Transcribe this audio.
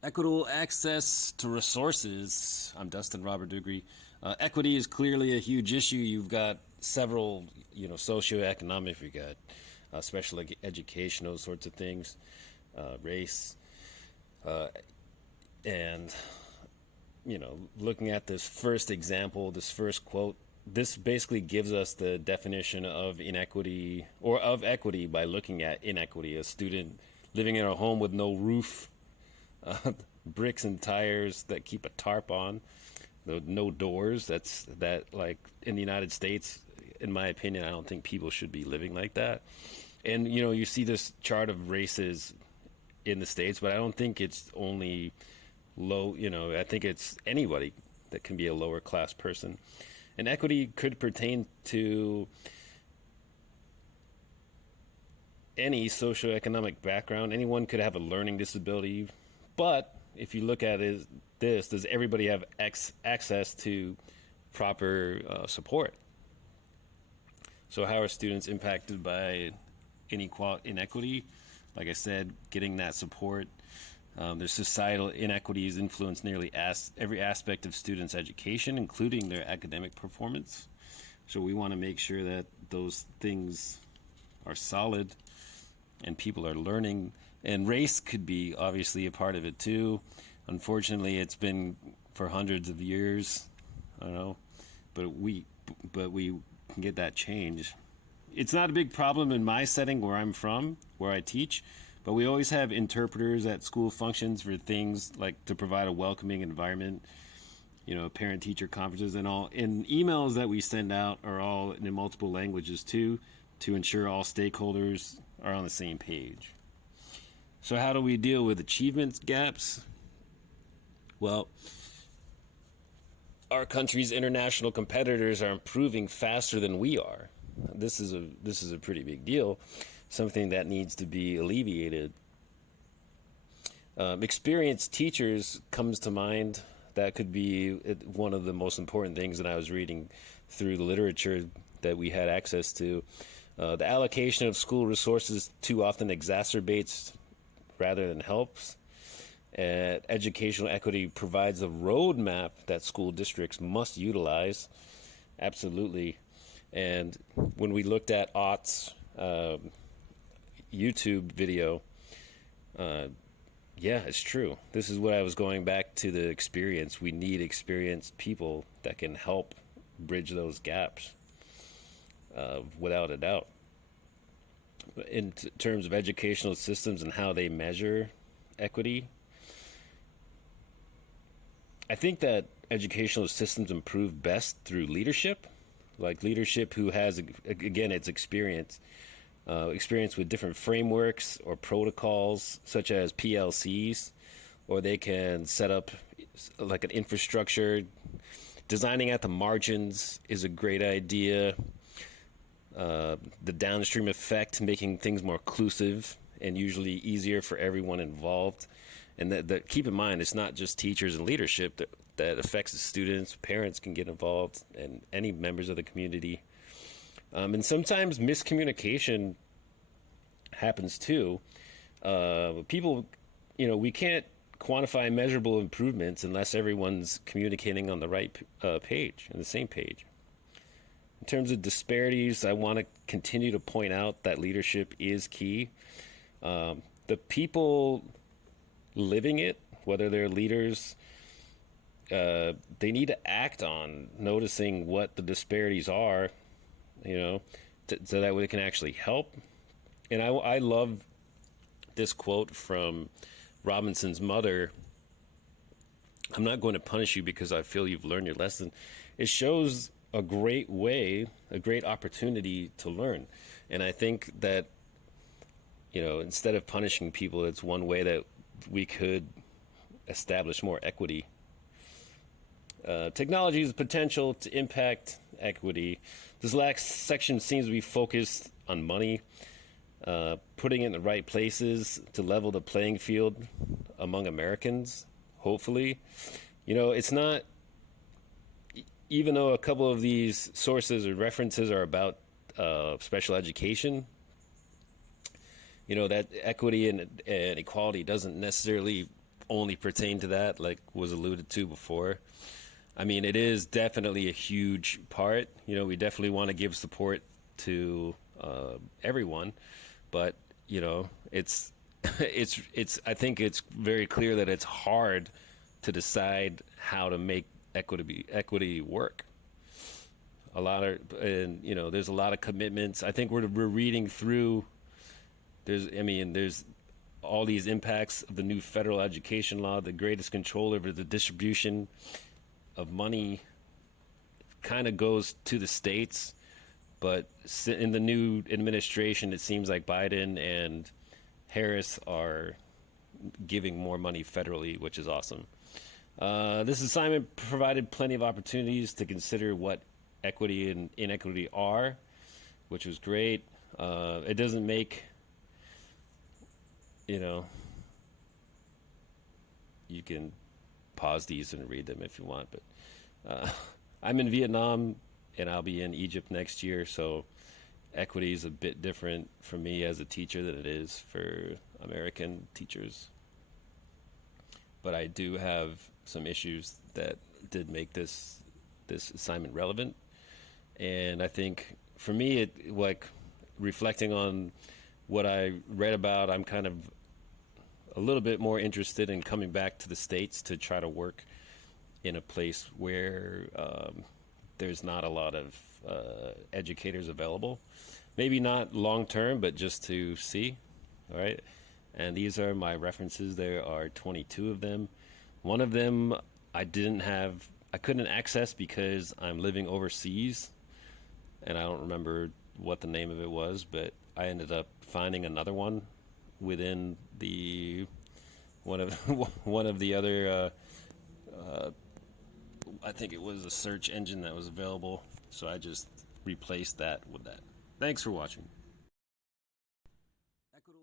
Equitable access to resources. I'm Dustin Robert Dugree. Equity is clearly a huge issue. You've got several, socioeconomic. You've got special education, those sorts of things, race, and looking at this first example, this first quote. This basically gives us the definition of inequity or of equity by looking at inequity. A student living in a home with no roof, bricks and tires that keep a tarp on, no doors. That like in the United States, in my opinion, I don't think people should be living like that. And you see this chart of races in the States, but I don't think it's only low. I think it's anybody that can be a lower class person. And equity could pertain to any socioeconomic background. Anyone could have a learning disability, but if you look at it, does everybody have access to proper support? So how are students impacted by inequity? Like I said, getting that support. There's societal inequities influence nearly every aspect of students' education, including their academic performance. So we want to make sure that those things are solid and people are learning. And race could be obviously a part of it too. Unfortunately, it's been for hundreds of years. I don't know, but we can get that change. It's not a big problem in my setting where I'm from, where I teach, but we always have interpreters at school functions for things like to provide a welcoming environment, parent-teacher conferences and all. And emails that we send out are all in multiple languages too, to ensure all stakeholders are on the same page. So how do we deal with achievement gaps? Well, our country's international competitors are improving faster than we are. This is a pretty big deal, something that needs to be alleviated. Experienced teachers comes to mind. That could be one of the most important things that I was reading through the literature that we had access to. The allocation of school resources too often exacerbates rather than helps. Educational equity provides a roadmap that school districts must utilize. Absolutely. And when we looked at Ott's YouTube video, yeah, it's true. This is what I was going back to, the experience. We need experienced people that can help bridge those gaps, without a doubt. In terms of educational systems and how they measure equity, I think that educational systems improve best through leadership, like leadership who has, again, its experience with different frameworks or protocols, such as PLCs, or they can set up like an infrastructure. Designing at the margins is a great idea. The downstream effect, making things more inclusive and usually easier for everyone involved. And that keep in mind, it's not just teachers and leadership that affects the students. Parents can get involved, and any members of the community. And sometimes miscommunication happens too. People, we can't quantify measurable improvements unless everyone's communicating on the right page, on the same page. In terms of disparities, I want to continue to point out that leadership is key. The people living it, whether they're leaders, they need to act on noticing what the disparities are, so that way it can actually help. And I love this quote from Robinson's mother: "I'm not going to punish you because I feel you've learned your lesson." It shows a great opportunity to learn. And I think that, instead of punishing people, it's one way that we could establish more equity. Technology has potential to impact equity. This last section seems to be focused on money, putting it in the right places to level the playing field among Americans, hopefully. It's not, even though a couple of these sources or references are about special education, that equity and equality doesn't necessarily only pertain to that, like was alluded to before. I mean, it is definitely a huge part. You know, we definitely want to give support to everyone, but you know, it's it's. I think it's very clear that it's hard to decide how to make equity work. A lot of, and you know, there's a lot of commitments. I think we're reading through. There's all these impacts of the new federal education law, the greatest control over the distribution of money kind of goes to the states, but in the new administration, it seems like Biden and Harris are giving more money federally, which is awesome. This assignment provided plenty of opportunities to consider what equity and inequity are, which was great. It doesn't make, you know, you can pause these and read them if you want, but I'm in Vietnam and I'll be in Egypt next year, so equity is a bit different for me as a teacher than it is for American teachers. But I do have some issues that did make this assignment relevant, and I think for me, it like reflecting on what I read about, I'm kind of a little bit more interested in coming back to the States to try to work in a place where there's not a lot of educators available. Maybe not long term, but just to see. All right. And these are my references. There are 22 of them. One of them I couldn't access because I'm living overseas, and I don't remember what the name of it was, but I ended up finding another one within the one of one of the other I think it was a search engine that was available, so I just replaced that with that. Thanks for watching.